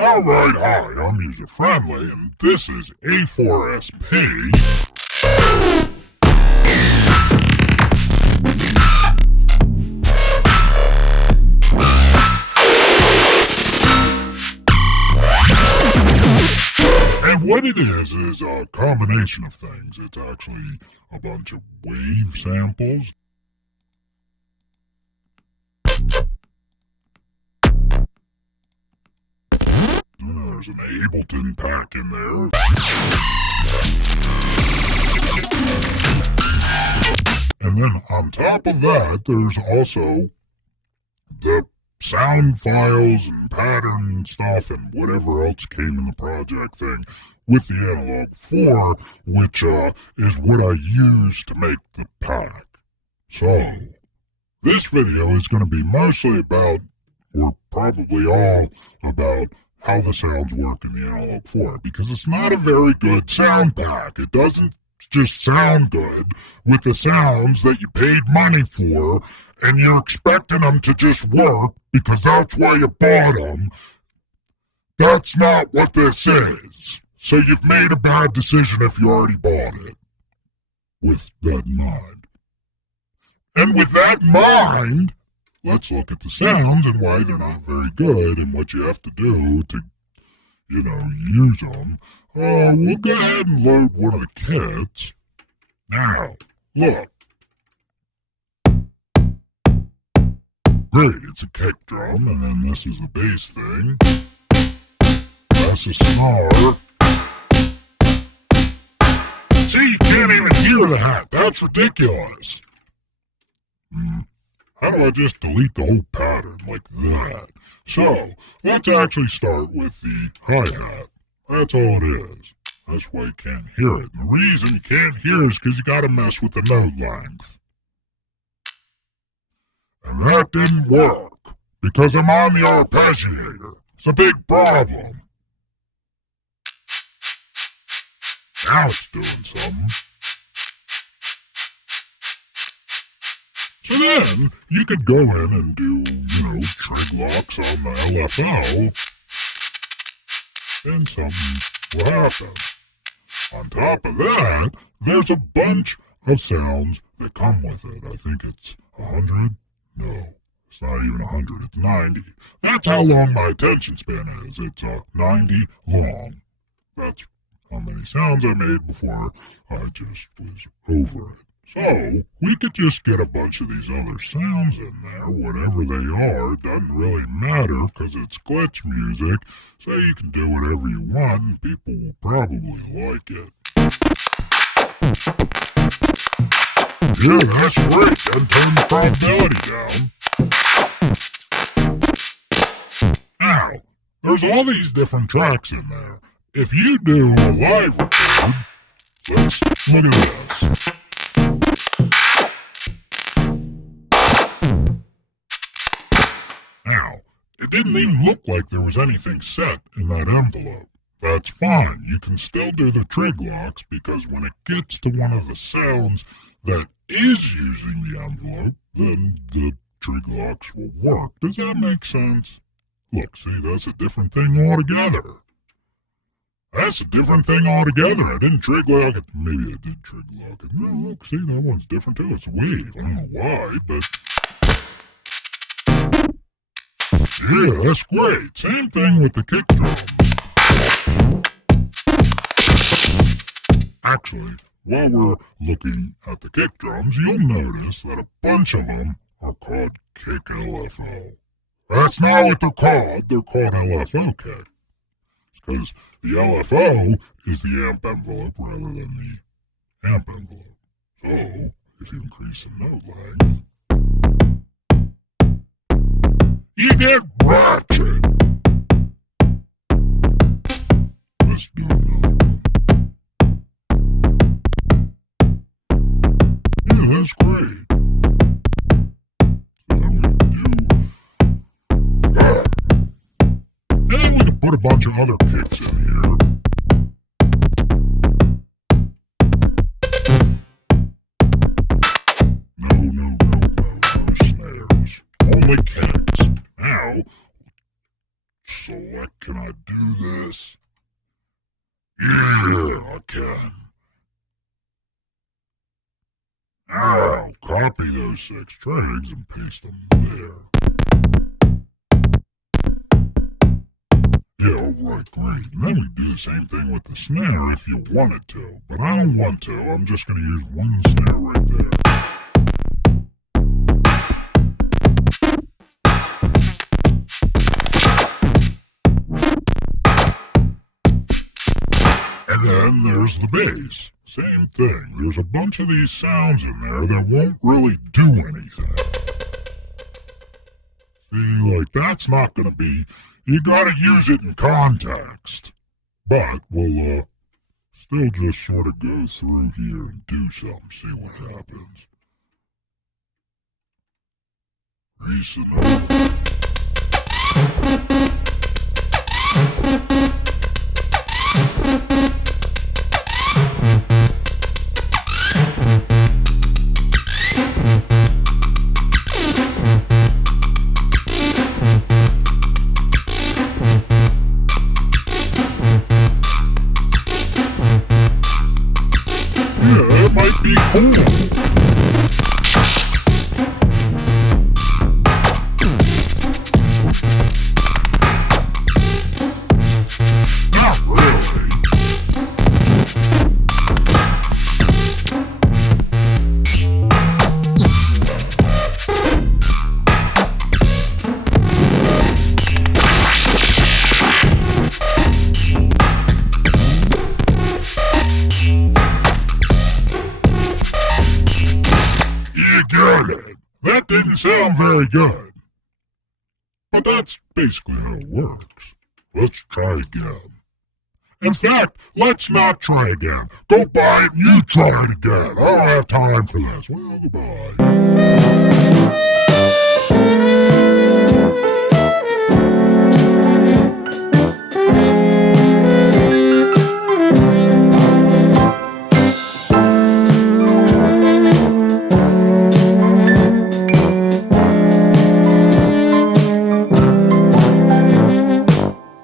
Alright, hi, I'm User Friendly, and this is A4SP. And what it is a combination of things. It's actually a bunch of wave samples. There's an Ableton pack in there. And then on top of that, there's also the sound files and pattern stuff and whatever else came in the project thing with the Analog 4, which is what I use to make the pack. So, this video is going to be mostly about, or probably all about, how the sounds work in the Analog 4, because it's not a very good sound pack. It doesn't just sound good with the sounds that you paid money for, and you're expecting them to just work because that's why you bought them. That's not what this is. So you've made a bad decision if you already bought it. With that in mind. And with that in mind, let's look at the sounds and why they're not very good and what you have to do to, use them. We'll go ahead and load one of the kits. Now, look. Great, it's a kick drum, and then this is a bass thing. That's a snare. See, you can't even hear the hat. That's ridiculous. How do I just delete the whole pattern like that? So, let's actually start with the hi-hat. That's all it is. That's why you can't hear it. And the reason you can't hear it is because you gotta mess with the note length. And that didn't work, because I'm on the arpeggiator. It's a big problem. Now it's doing something. So then, you could go in and do, trig locks on the LFO, and something will happen. On top of that, there's a bunch of sounds that come with it. I think it's 100. No, it's not even 100, it's 90. That's how long my attention span is. It's 90 long. That's how many sounds I made before I just was over it. So, we could just get a bunch of these other sounds in there, whatever they are. It doesn't really matter, because it's glitch music, so you can do whatever you want, and people will probably like it. Yeah, that's great. Then turn the probability down. Now, there's all these different tracks in there. If you do a live record, let's look at this. Now, it didn't even look like there was anything set in that envelope. That's fine. You can still do the trig locks, because when it gets to one of the sounds that is using the envelope, then the trig locks will work. Does that make sense? Look, see, that's a different thing altogether. That's a different thing altogether. I didn't trig lock it. Maybe I did trig lock it. No, look, see, that one's different too. It's a wave. I don't know why, but... yeah, that's great. Same thing with the kick drums. Actually, while we're looking at the kick drums, you'll notice that a bunch of them are called kick LFO. That's not what they're called. They're called LFO kick. It's because the LFO is the amp envelope rather than the amp envelope. So, if you increase the note length, you get Ratchet. Let's do another one. Yeah, that's great. So then we can do that. And we can put a bunch of other kicks in here. No snares. Only kicks. Now, select. Can I do this? Yeah, I can. Now, copy those 6 strings and paste them there. Yeah, alright, great. And then we do the same thing with the snare if you wanted to. But I don't want to. I'm just going to use one snare right there. And then there's the bass. Same thing. There's a bunch of these sounds in there that won't really do anything. See, like, that's not going to be... You gotta use it in context. But we'll still just sort of go through here and do something, see what happens. Raise the note. Be cool. Not really. That didn't sound very good. But that's basically how it works. Let's try again. In fact, let's not try again. Go buy it and you try it again. I don't have time for this. Well, goodbye.